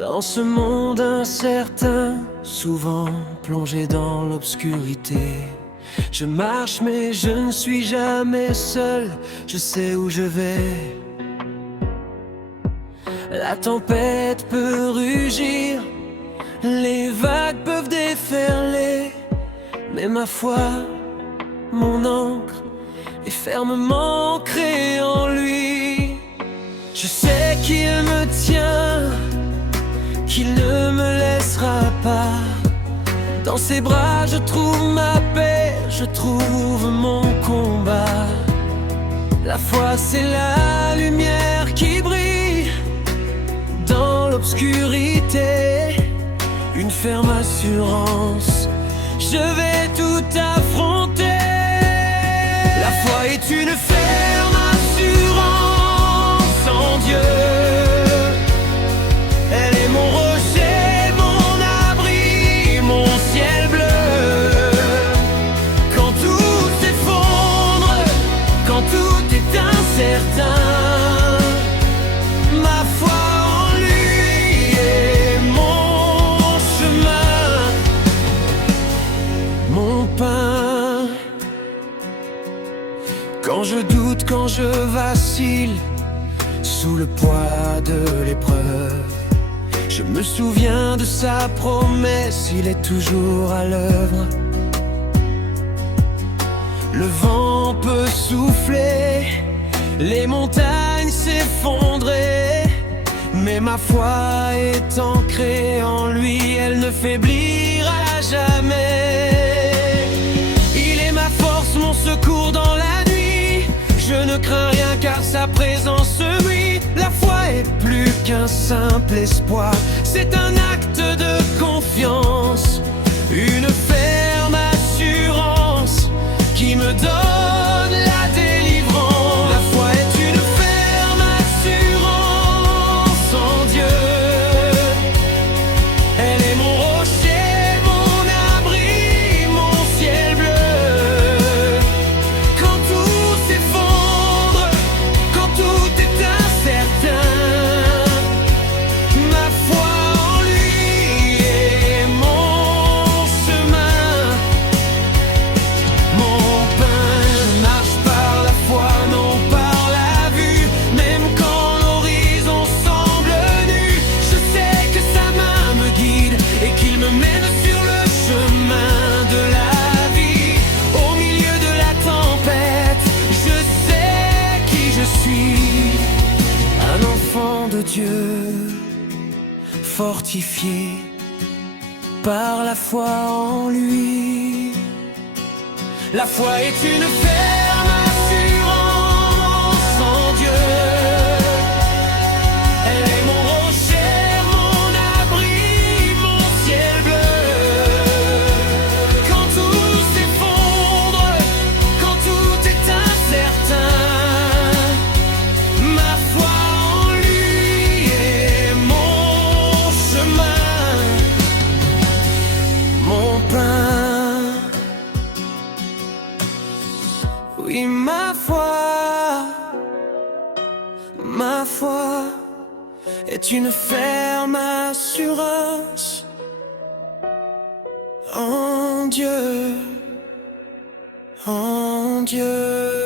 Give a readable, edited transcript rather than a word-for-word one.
Dans ce monde incertain, souvent plongé dans l'obscurité, je marche mais je ne suis jamais seul, je sais où je vais. La tempête peut rugir, les vagues peuvent déferler, mais ma foi, mon encre est fermement ancrée en lui. Je sais qu'il me tient, qu'il ne me laissera pas. Dans ses bras je trouve ma paix, je trouve mon combat. La foi c'est la lumière qui brille dans l'obscurité, une ferme assurance, je vais tout affronter. La foi est une ferme assurance en Dieu. Elle est mon rocher, mon abri, mon ciel bleu. Quand tout s'effondre, quand tout est incertain, ma foi en lui est mon chemin, mon pain. Quand je doute, quand je vacille, sous le poids de l'épreuve, je me souviens de sa promesse, il est toujours à l'œuvre. Le vent peut souffler, les montagnes s'effondrer, mais ma foi est ancrée en lui, elle ne faiblira jamais. Il est ma force, mon secours dans la nuit, je ne crains rien car sa présence me nuit. La foi est plus qu'un simple espoir, c'est un acte de confiance, une ferme assurance qui me donne la délivrance. La foi est une ferme assurance en Dieu. Elle est mon rocher, mon abri, mon ciel bleu. Quand tout s'effondre, quand tout est incertain, ma foi en lui est mon chemin, mon pain. Je marche par la foi, non par la vue, même quand l'horizon semble nu. Je sais que sa main me guide et qu'il me mène sur le chemin de la vie. Au milieu de la tempête, je sais qui je suis, un enfant de Dieu, fortifié par la foi en lui. La foi est une ferme assurance en Dieu. Elle est mon rocher, mon abri, mon ciel bleu. Quand tout s'effondre, quand tout est incertain, ma foi en lui est mon chemin, mon pain. Oui, ma foi est une ferme assurance en Dieu, en Dieu.